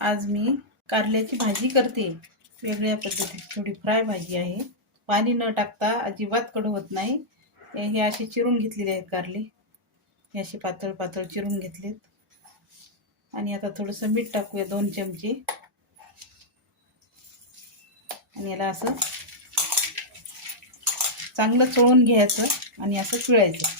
आज मी कारल्याची भाजी करते, वेगळ्या पद्धतीची. थोडी फ्राय भाजी आहे. पाणी न टाकता, अजिबात कडू होत नाही. हे असे चिरून घेतलेले आहेत कारले. हे असे पातळ पातळ चिरून घेतलेत. आणि आता थोडंसं मीठ टाकूया, 2 चमचे. आणि याला असं चांगलं चोळून घ्यायचं आणि असं पिळायचं.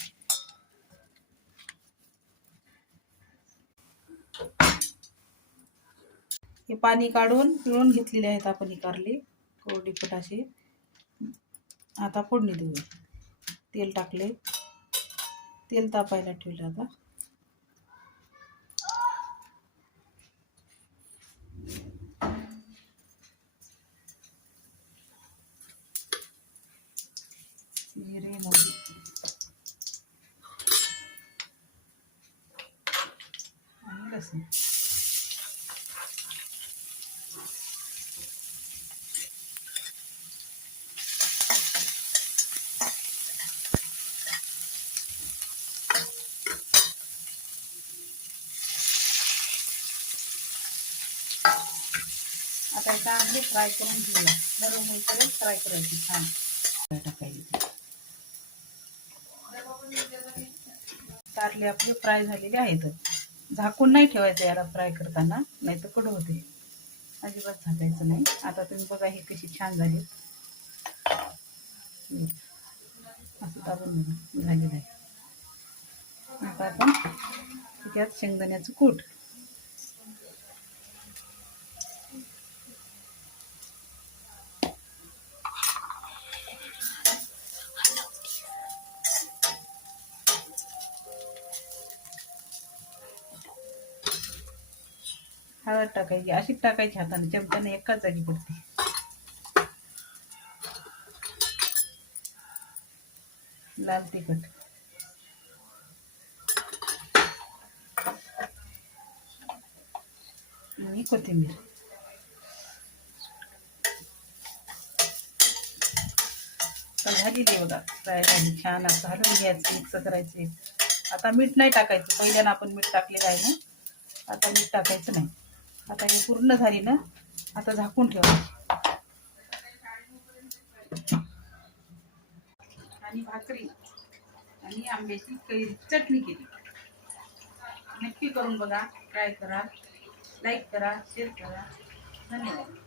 हे पाणी काढून पिळून घेतलेले आहेत आपण ही कारली कोरडीपट अशी. आता फोडणी देऊया. तेल टाकले, तेल तापायला ठेवलं. आता जिरे, मोहरी आणि लसूण. आता चांगली फ्राय करून घेऊया. नरम होईपर्यंत फ्राय करायची छान. टाकायची. कारले आपले फ्राय झालेले आहेत. झाकून नाही ठेवायचं याला फ्राय करताना, नाही तर कडू होते. अजिबात झाकायचं नाही. आता तुम्ही बघा ही कशी छान झाली. असं दाबून झालेलं आहे. आता आपण त्यात शेंगदाण्याचं कूट, हळद टाकायची. अशीच टाकायची हाताने, चमच्याने एकाच जागी पडते. लाल तिखट आणि कोथिंबीर. तर झाली ते बघा, फ्राय झाली छान. असं हलवून घ्यायचं, मिक्स करायचे. आता मीठ नाही टाकायचं, पहिल्यानं आपण मीठ टाकलेलं आहे ना, आता मीठ टाकायचं नाही. आता हे पूर्ण झाली ना, आता झाकून ठेवायची. आणि भाकरी आणि आंब्याची कैरी चटणी केली. नक्की करून बघा, ट्राय करा, लाईक करा, शेअर करा. धन्यवाद.